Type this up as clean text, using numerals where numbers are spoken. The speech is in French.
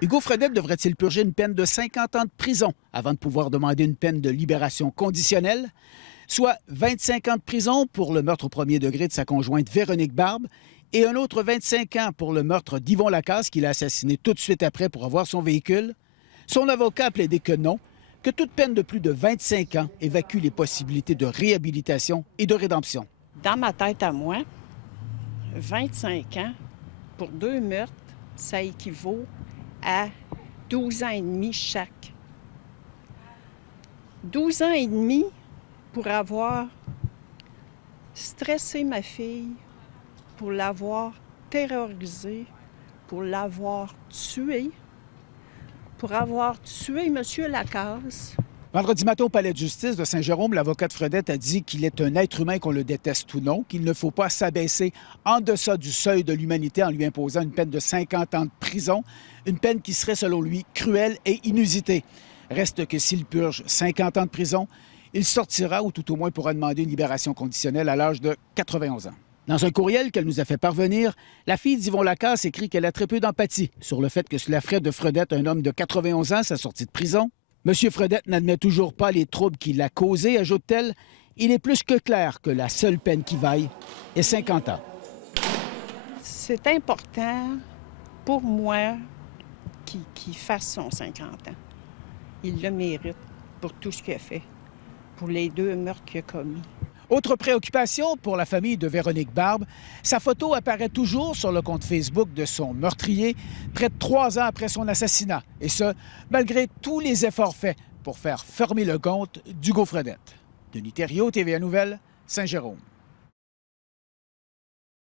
Hugo Fredette devrait-il purger une peine de 50 ans de prison avant de pouvoir demander une peine de libération conditionnelle, soit 25 ans de prison pour le meurtre au premier degré de sa conjointe Véronique Barbe et un autre 25 ans pour le meurtre d'Yvon Lacasse qu'il a assassiné tout de suite après pour avoir son véhicule? Son avocat a plaidé que non, que toute peine de plus de 25 ans évacue les possibilités de réhabilitation et de rédemption. Dans ma tête à moi, 25 ans pour 2 meurtres, ça équivaut à 12 ans et demi chaque. 12 ans et demi pour avoir stressé ma fille, pour l'avoir terrorisée, pour l'avoir tuée, pour avoir tué M. Lacasse. Vendredi matin au Palais de justice de Saint-Jérôme, l'avocat de Fredette a dit qu'il est un être humain, qu'on le déteste ou non, qu'il ne faut pas s'abaisser en deçà du seuil de l'humanité en lui imposant une peine de 50 ans de prison, une peine qui serait, selon lui, cruelle et inusitée. Reste que s'il purge 50 ans de prison, il sortira ou tout au moins pourra demander une libération conditionnelle à l'âge de 91 ans. Dans un courriel qu'elle nous a fait parvenir, la fille d'Yvon Lacasse écrit qu'elle a très peu d'empathie sur le fait que cela ferait de Fredette un homme de 91 ans, sa sortie de prison. M. Fredette n'admet toujours pas les troubles qu'il a causés, ajoute-t-elle. Il est plus que clair que la seule peine qui vaille est 50 ans. C'est important pour moi qu'il fasse son 50 ans. Il le mérite pour tout ce qu'il a fait, pour les 2 meurtres qu'il a commis. Autre préoccupation pour la famille de Véronique Barbe, sa photo apparaît toujours sur le compte Facebook de son meurtrier, près de 3 ans après son assassinat. Et ce, malgré tous les efforts faits pour faire fermer le compte d'Hugo Fredette. Denis Thériault, TVA Nouvelles, Saint-Jérôme.